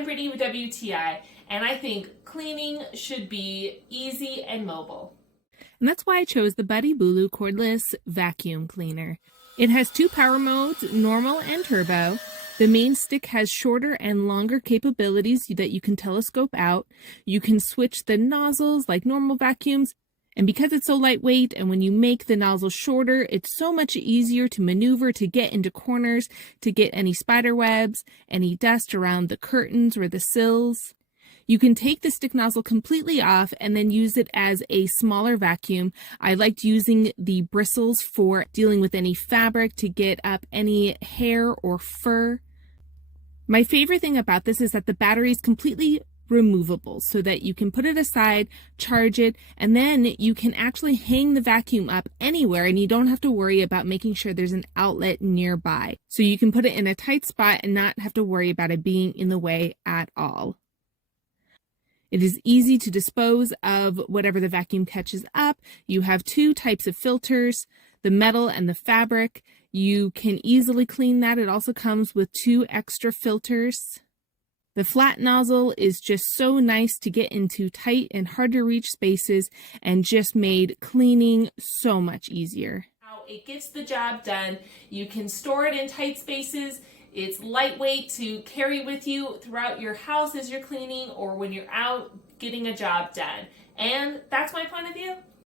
I'm Brittany with WTI, and I think cleaning should be easy and mobile. And that's why I chose the BUTY BULU Cordless Vacuum Cleaner. It has two power modes, normal and turbo. The main stick has shorter and longer capabilities that you can telescope out. You can switch the nozzles like normal vacuums. And because it's so lightweight and when you make the nozzle shorter, it's so much easier to maneuver, to get into corners, to get any spider webs, any dust around the curtains or the sills. You can take the stick nozzle completely off and then use it as a smaller vacuum. I liked using the bristles for dealing with any fabric to get up any hair or fur. My favorite thing about this is that the battery is completely removable so that you can put it aside, charge it, and then you can actually hang the vacuum up anywhere and you don't have to worry about making sure there's an outlet nearby. So you can put it in a tight spot and not have to worry about it being in the way at all. It is easy to dispose of whatever the vacuum catches up. You have two types of filters, the metal and the fabric. You can easily clean that. It also comes with two extra filters. The flat nozzle is just so nice to get into tight and hard to reach spaces and just made cleaning so much easier. It gets the job done. You can store it in tight spaces. It's lightweight to carry with you throughout your house as you're cleaning or when you're out getting a job done. And that's my point of view.